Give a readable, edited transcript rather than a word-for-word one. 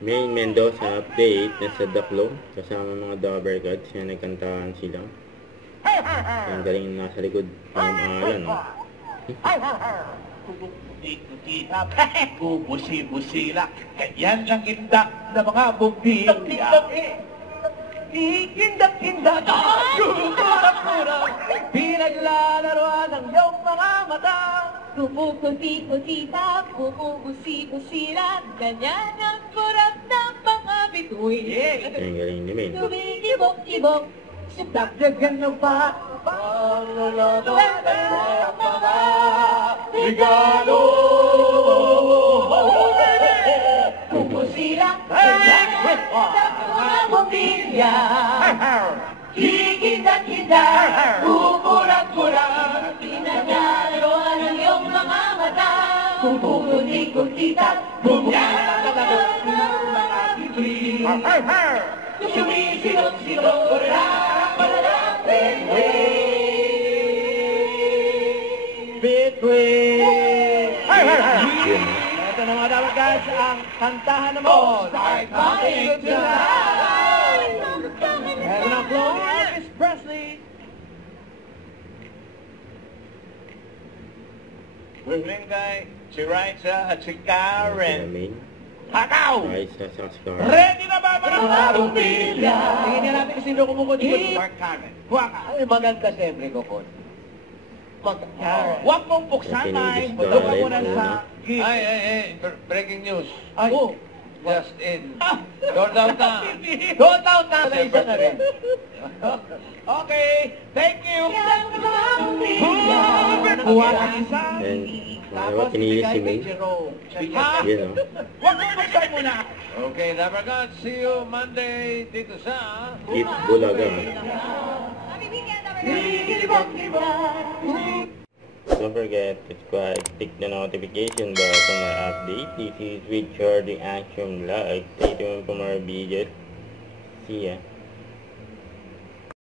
Main Mendoza update na sa Daklo kasama mga Dabber Gods na nagkantahan sila. Ang galing nasa likod ang pangalan, no? Bubusi-busila, ganyan ang indak na mga bumbilya. Ikindak-kindak, kukurap-kurap, pinaglalaroan ng iyong mga mata. Kumukuti-kutita, kumubusi-busila, ganyan ang kurap ng mga bituin. Ang galing ni Main. Tumigibok-ibok, Dagdagan ng pa, pangalalaman ng mga regalo. Kumusila, ganyan ang mga bumbilya. Kikita-kita, kukurap-kurap, pinaglalaroan ng iyong mga mata. Kumukuti-kutita, kumukuti-kutita, mga bituin. Sumisilong-silong Between. Yun, no? Ito na mga dapat guys, ang kantahan naman. Makinig tonight. And ang flow, Elvis Presley. Evening guy, si Raisa at si Sila Karen. Main. Hakaw! Raisa sa Scar. Ready na ba mga bumbilya? Tingin niya natin kung sino kumukot ko. Mark Karen. Huwag ka. Ay, maganda siyempre kukot. Huwag mong buksan ay. Punta mo na sa gig. Ay, breaking news. Ay. Oh. Just in. Door down na. Go down na sa isa na rin. Okay. Thank you. Kuha ang isa. And wala pinili si Main. Ha? Yun, no? Huwag mong buksan muna. Okay, Dabber Gods, see you Monday dito sa... Deep Bulaga. Don't forget to subscribe, click the notification bell for more updates. This is Richard the Action Live. Stay tuned for more videos. See ya.